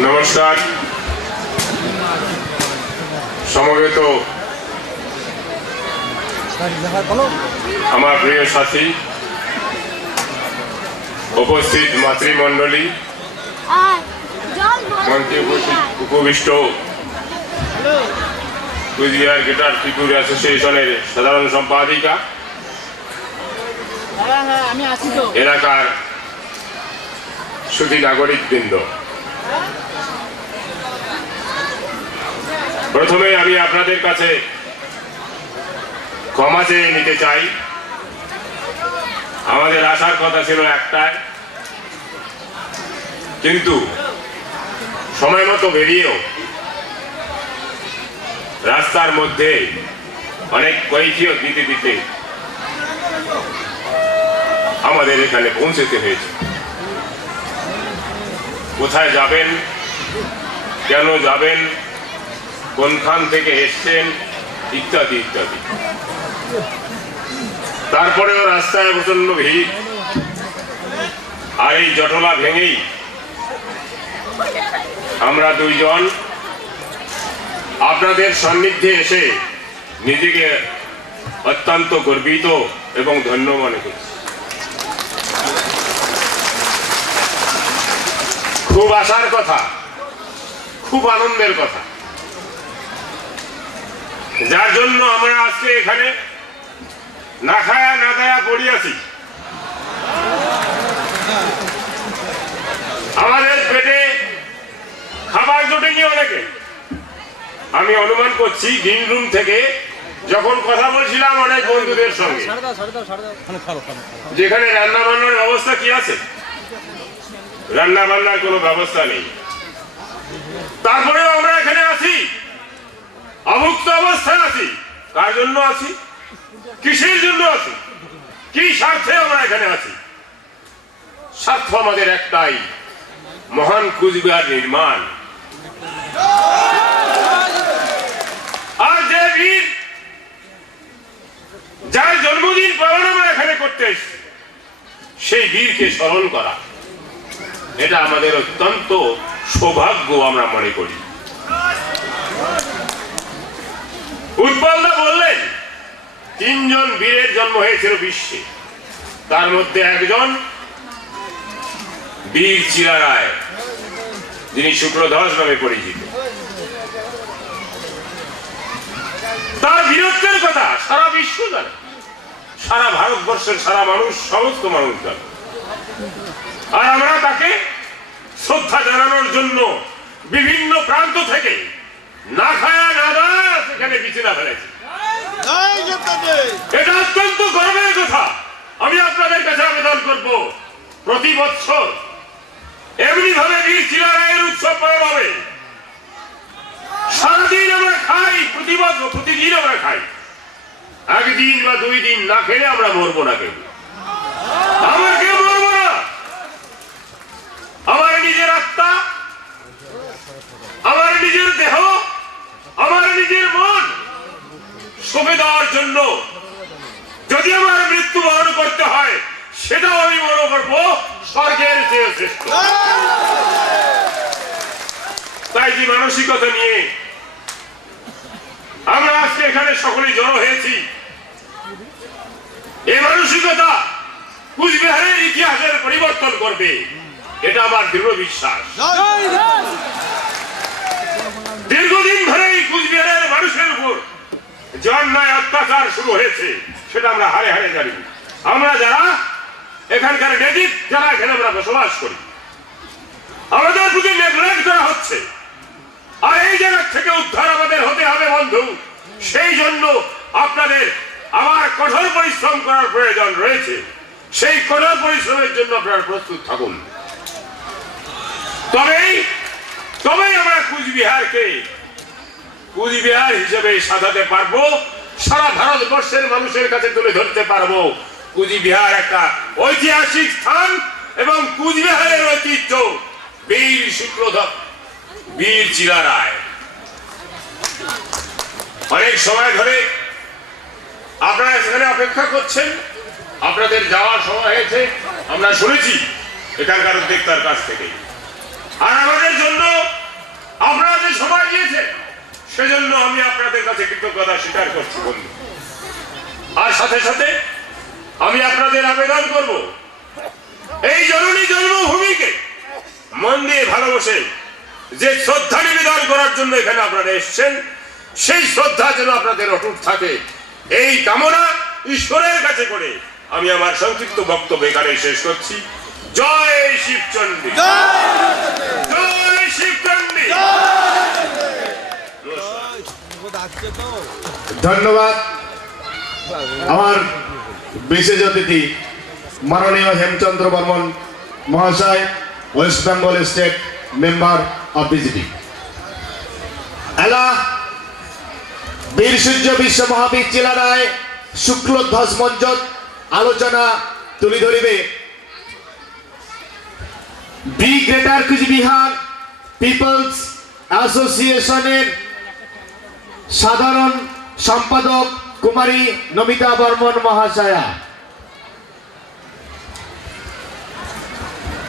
নমস্কার। সমবেত আমার প্রিয় সাথী, উপস্থিত মাতৃমণ্ডলী মঞ্চে উপবিষ্ট কুচবিহার গিটার ত্রিপুর অ্যাসোসিয়েশনের সাধারণ সম্পাদিকা হ্যাঁ হ্যাঁ আমি আসি প্রথমে আমি আপনাদের কাছে ক্ষমা চেয়ে নিতে চাই। আমাদের আসার কথা ছিল একটাই, কিন্তু সময় মতো বেরিয়েও রাস্তার মধ্যে অনেক কৈফিয়ত দিতে দিতে আমাদের এখানে পৌঁছতে হয়েছে। কোথায় যাবেন, কেন যাবেন কোনখান থেকে এসছেন, ইত্যাদি ইত্যাদি। তারপরেও রাস্তায় প্রচণ্ড ভিড়। আর এই জটলা ভেঙেই আমরা দুইজন আপনাদের সান্নিধ্যে এসে নিজেকে অত্যন্ত গর্বিত এবং ধন্য মনে করছি খুব আশার কথা, খুব আনন্দের কথা। যার জন্য আমরা আজকে এখানে না খায়া না দেয়া পড়িয়াছি আমাদের পেটে খাবার জোটেনি অনেকে। আমি অনুমান করছি গ্রিন রুম থেকে যখন কথা বলছিলাম অনেক বন্ধুদের সঙ্গে। যেখানে রান্না বান্নার ব্যবস্থা কি আছে? রান্না বান্নার কোনো ব্যবস্থা নেই। তারপরেও আমরা এখানে আছি। অভুক্ত অবস্থায় আছি কার জন্য আছি? কিসের জন্য আছি? কি স্বার্থে আমরা এখানে আছি? স্বার্থ আমাদের একটাই, মহান কুচবিহার নির্মাণ। আর যে বীর, যার জন্মদিন পালন আমরা এখানে করতে এসেছি, সেই বীরকে স্মরণ করা, এটা আমাদের অত্যন্ত সৌভাগ্য আমরা মনে করি। উৎপলদা বললেন তিনজন বীরের জন্ম হয়েছিল বিশ্বে। তার মধ্যে একজন বীর চিরা রায়, যিনি শুক্রধ্বজ নামে পরিচিত। তার বীরত্বের কথা সারা বিশ্ব জানে। সারা ভারতবর্ষের সারা মানুষ, সমস্ত মানুষ জানে। আর আমরা তাকে শ্রদ্ধা জানানোর জন্য বিভিন্ন প্রান্ত থেকে না খায়া না দায়া সেখানে বিছানা ফেলেছি এটা অত্যন্ত গর্বের কথা। আমি আপনাদের কাছে আবেদন করব প্রতি বছর এমনি ভাবে বীর উৎসব পালন হবে। সারাদিন আমরা খাই প্রতি বছর প্রতিদিন আমরা খাই। একদিন বা দুই দিন না খেলে আমরা মরবো না কেউ আমরা কেউ মরবো না আমার নিজের আত্মা আমার নিজের দেহ আমার নিজের মন সঁপে দেওয়ার জন্য। যদি আমার মৃত্যুবরণ করতে হয় সেটাও আমি মনে করব স্বর্গের চেয়ে শ্রেষ্ঠ। তাই যে মানসিকতা নিয়ে আমরা আজকে এখানে সকলেই জড়ো হয়েছি এই মানসিকতা কুচবিহারের ইতিহাসের পরিবর্তন করবে এটা আমার দৃঢ় বিশ্বাস। দীর্ঘদিন ধরে এই কুচবিহারের মানুষের উপর যে অন্যায় অত্যাচার শুরু হয়েছে, সেটা আমরা হারে হারে জানি। আমরা যারা এখানকার নেটিভ যারা এখানে আমরা বসবাস করি, আমাদের প্রতি নেগলেক্ট করা হচ্ছে, আর এই জায়গা থেকে উদ্ধার আমাদের হতে হবে, বন্ধু। সেই জন্য আপনাদের আমার কঠোর পরিশ্রম করার প্রয়োজন রয়েছে। সেই কঠোর পরিশ্রমের জন্য আপনারা প্রস্তুত থাকুন। তবেই তবেই আমরা কুচবিহারকে কুচবিহার হিসেবে সাজাতে পারব, সারা ভারতবর্ষের মানুষের কাছে তুলে ধরতে পারব। কুচবিহার একটা ঐতিহাসিক স্থান এবং কুচবিহারের ঐতিহ্য, বীর শুক্লধর, বীর চিরা রায়। অনেক সময় ধরে আপনারা সেখানে অপেক্ষা করছেন, আপনাদের যাওয়ার সময় হয়েছে, আমরা শুনেছি এখানকার উদ্যোক্তার কাছ থেকে আর আমাদের জন্য আপনারা যে সময় দিয়েছেন সেজন্য আমি আপনাদের কাছে কৃতজ্ঞতা স্বীকার করছি বন্ধু। আর সাথে সাথে আমি আপনাদের আবেদন করব। এই জননী জন্মভূমিকে মন দিয়ে ভালোবাসে যে শ্রদ্ধা নিবেদন করার জন্য এখানে আপনারা এসেছেন সেই শ্রদ্ধা যেন আপনাদের অটুট থাকে। এই কামনা ঈশ্বরের কাছে করে আমি আমার সংক্ষিপ্ত বক্তব্য এখানে শেষ করছি। জয় শিবচন্ডী। জয় শিবচন্ডী। ধন্যবাদ। আমার বিশেষ অতিথি মাননীয় হেমচন্দ্র বর্মন মহাশয়, West Bengal state member of BJP. এলা, বীর সূর্য বিশ্ব মহাবীর জেলারায় শুক্লধ্বজ মঞ্চত আলোচনা তুলি ধরিবে। বি গ্রেটার কুচবিহার পিপলস অ্যাসোসিয়েশনের সাধারণ সম্পাদক কুমারী নমিতা বর্মন মহাশয়া।